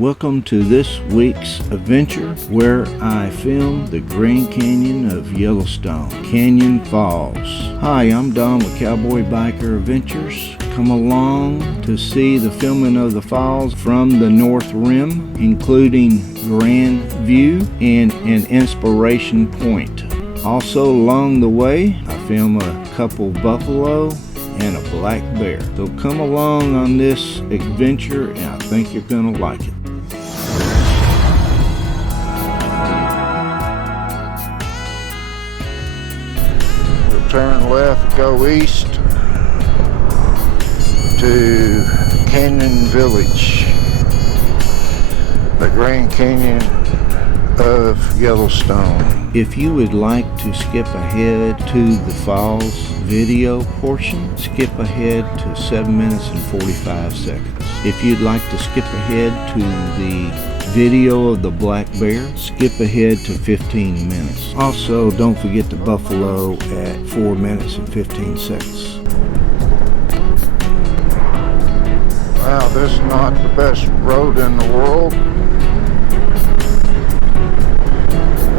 Welcome to this week's adventure where I filmed the Grand Canyon of Yellowstone, Canyon Falls. Hi, I'm Don with Cowboy Biker Adventures. Come along to see the filming of the falls from the North Rim, including Grand View and an inspiration point. Also along the way, I film a couple buffalo and a black bear. So come along on this adventure and I think you're gonna like it. Turn left, go east to Canyon Village, the Grand Canyon of Yellowstone. If you would like to skip ahead to the falls video portion, skip ahead to 7 minutes and 45 seconds. If you'd like to skip ahead to the video of the black bear, skip ahead to 15 minutes. Also, don't forget the buffalo at 4 minutes and 15 seconds. Wow, this is not the best road in the world.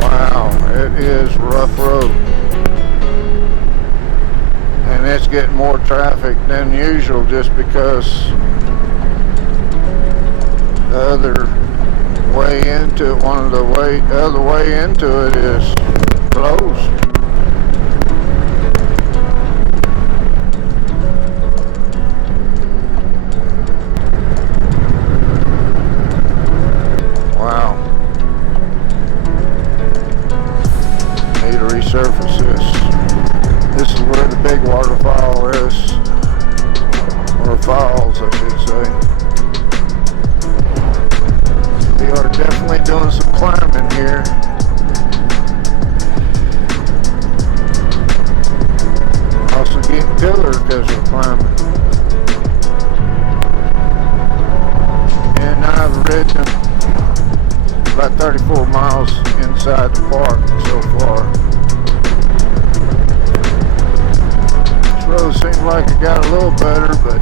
Wow, it is a rough road. And it's getting more traffic than usual just because the other way into it, the other way into it is closed. Wow. Need to resurface this. This is where the big waterfall is, or falls, I should say. We are definitely doing some climbing here. Also getting pillar because we're climbing. And I've ridden about 34 miles inside the park so far. This road seems like it got a little better, but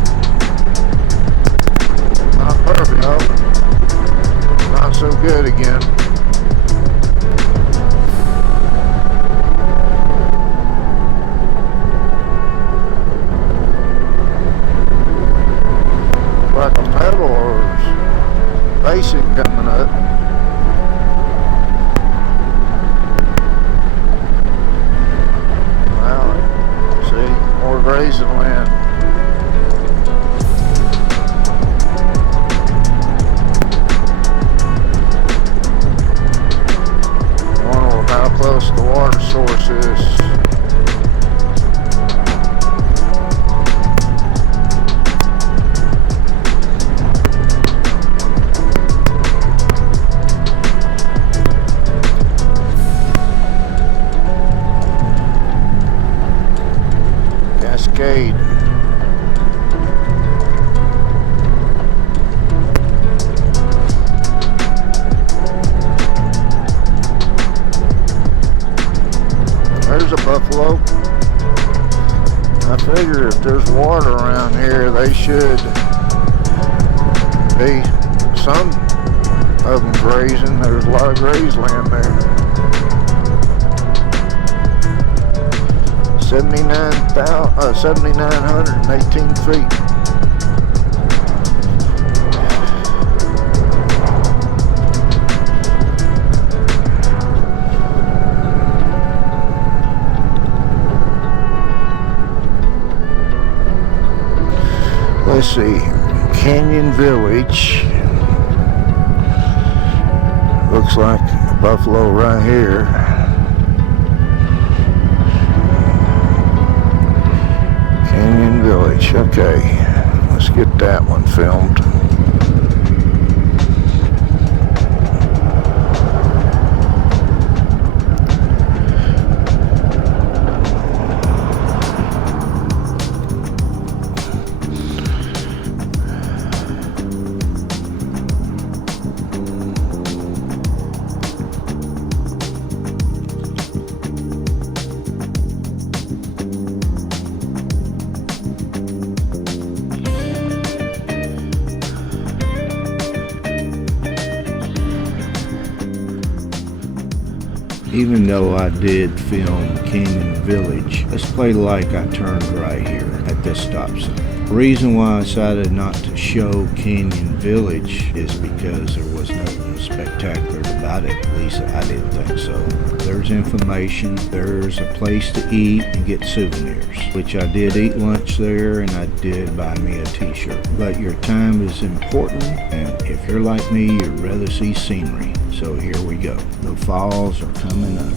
not perfect. No. Not so good again. Like a pedal or basic coming up. Wow, see, more grazing land. Close the water source is. Cascade. There's a buffalo. I figure if there's water around here, they should be some of them grazing. There's a lot of graze land there. 7,918 feet. Let's see, Canyon Village. Looks like a buffalo right here. Canyon Village, okay. Let's get that one filmed. even though I did film Canyon Village. Let's play like I turned right here at this stop sign. The reason why I decided not to show Canyon Village is because there was nothing spectacular about it. At least I didn't think so. There's information, there's a place to eat and get souvenirs, which I did eat lunch there, and I did buy me a t-shirt. But your time is important, and if you're like me, you'd rather see scenery. So here we go. The falls are coming up.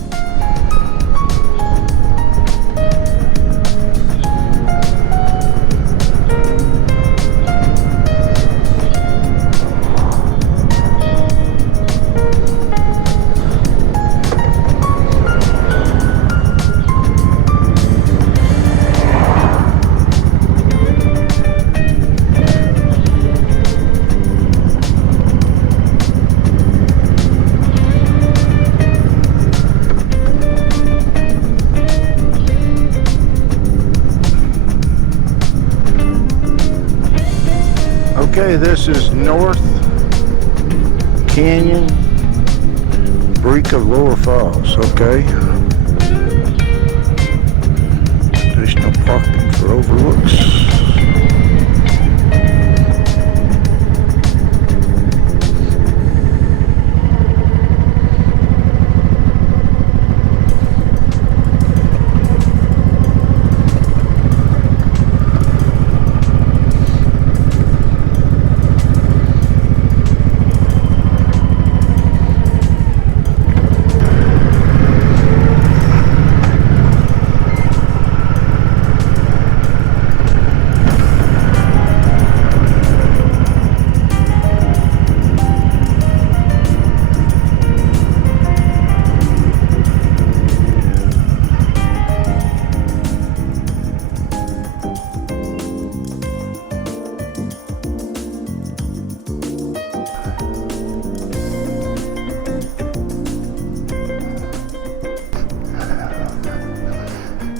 Okay, this is North Canyon, Break of Lower Falls, okay? Additional parking for overlooks.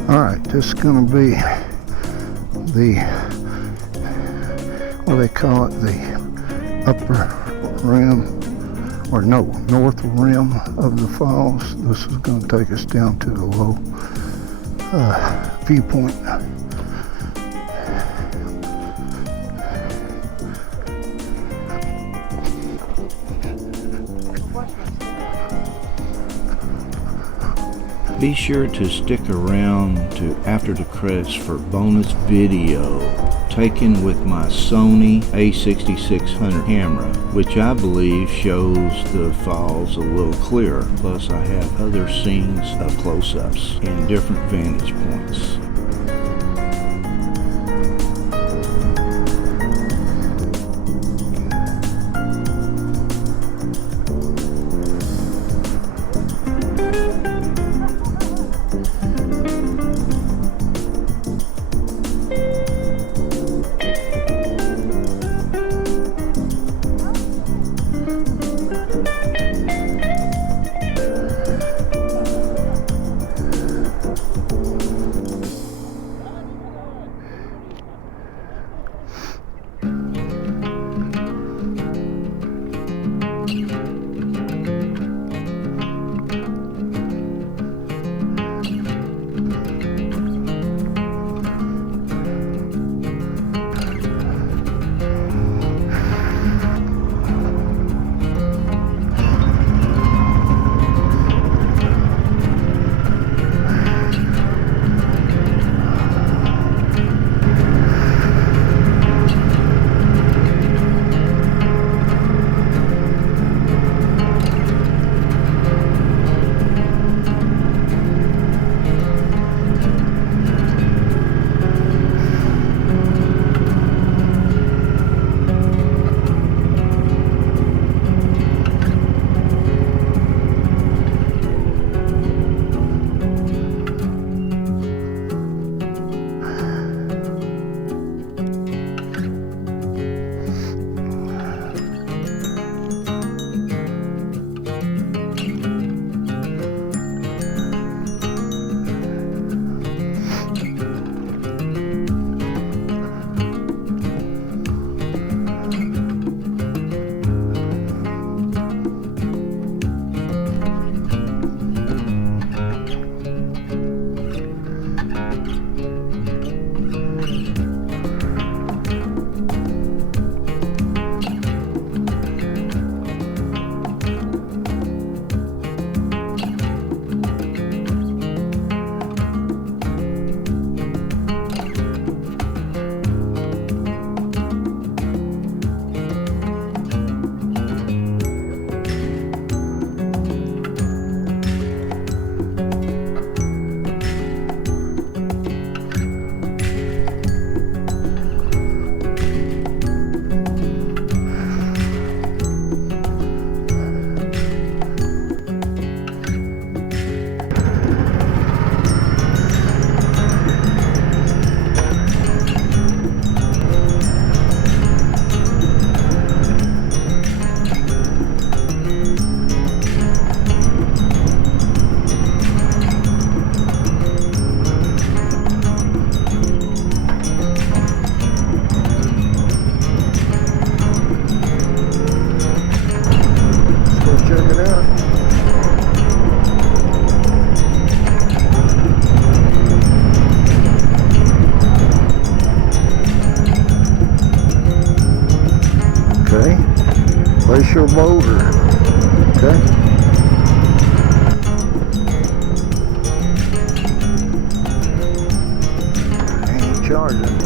Alright, this is going to be the, what do they call it, the upper rim, or no, north rim of the falls. This is going to take us down to the low viewpoint. Be sure to stick around to after the credits for bonus video taken with my Sony a6600 camera, which I believe shows the falls a little clearer. Plus I have other scenes of close-ups in different vantage points. boulder. Okay. Ain't charging.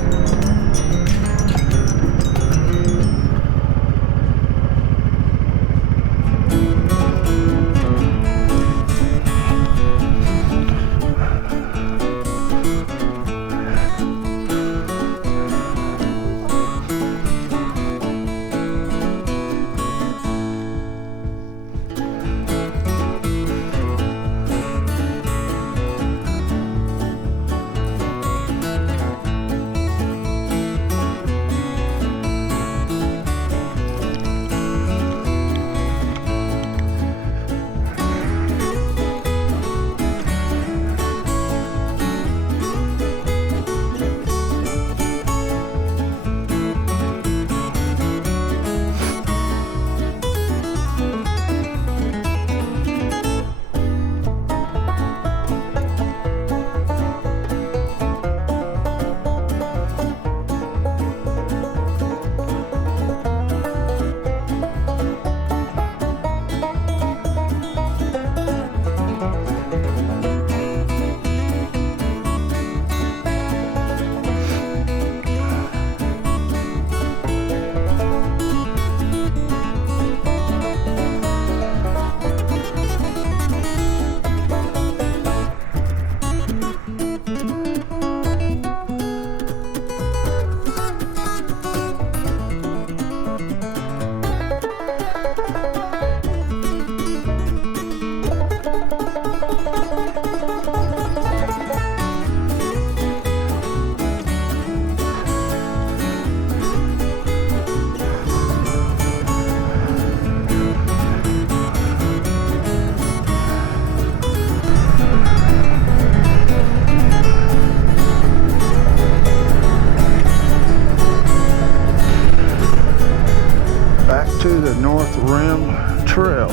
To the North Rim Trail.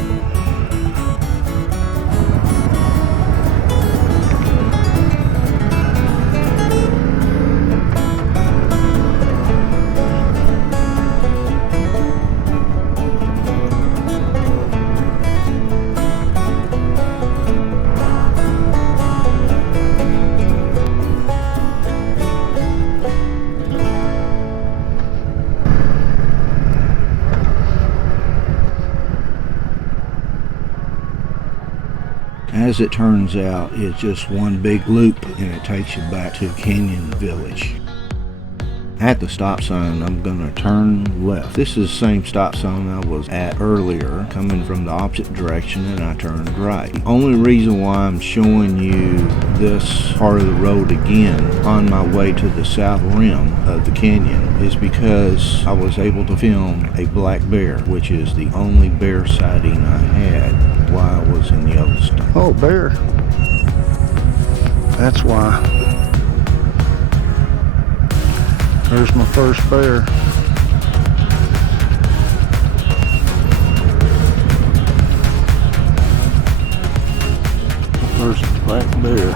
As it turns out, it's just one big loop and it takes you back to Canyon Village. At the stop sign, I'm going to turn left. This is the same stop sign I was at earlier, coming from the opposite direction, and I turned right. The only reason why I'm showing you this part of the road again on my way to the south rim of the canyon is because I was able to film a black bear, which is the only bear sighting I had while I was in Yellowstone. Oh, bear. That's why. There's my first bear. First black bear.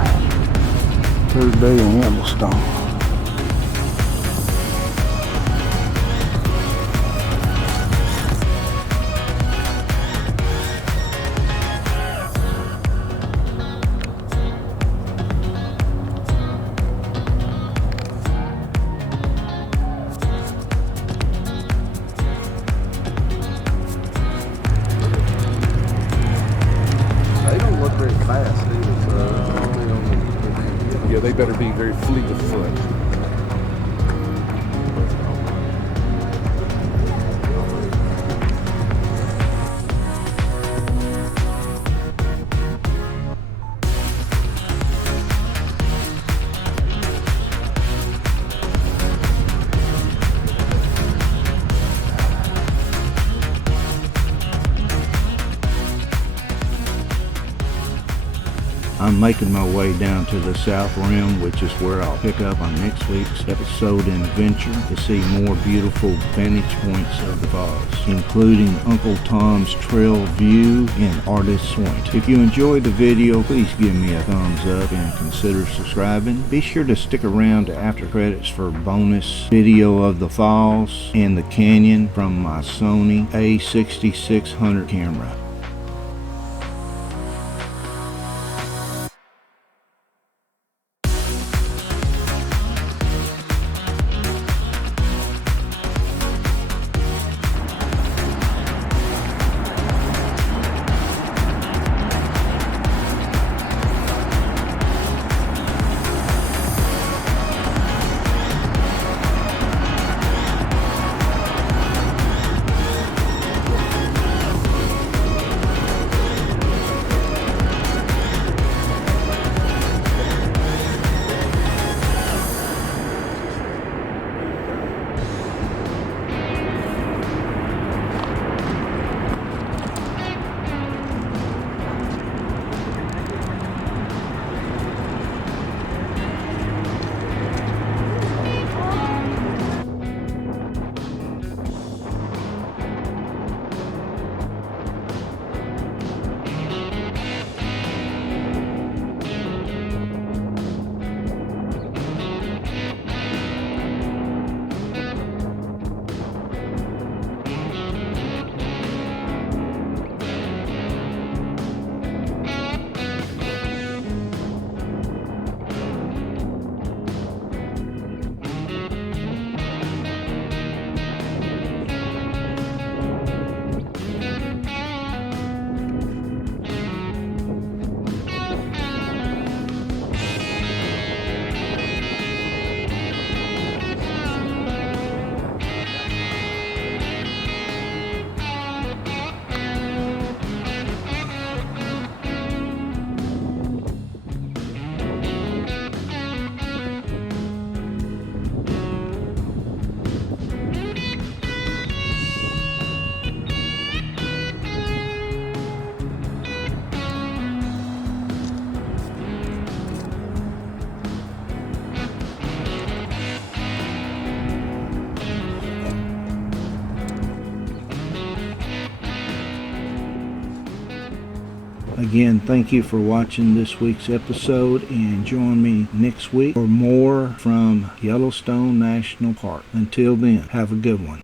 Third day in Yellowstone. Yeah, they better be very fleet of foot. I'm making my way down to the South Rim, which is where I'll pick up on next week's episode in Adventure to see more beautiful vantage points of the falls, including Uncle Tom's Trail View and Artist's Point. If you enjoyed the video, please give me a thumbs up and consider subscribing. Be sure to stick around to after credits for bonus video of the falls and the canyon from my Sony A6600 camera. Again, thank you for watching this week's episode, and join me next week for more from Yellowstone National Park. Until then, have a good one.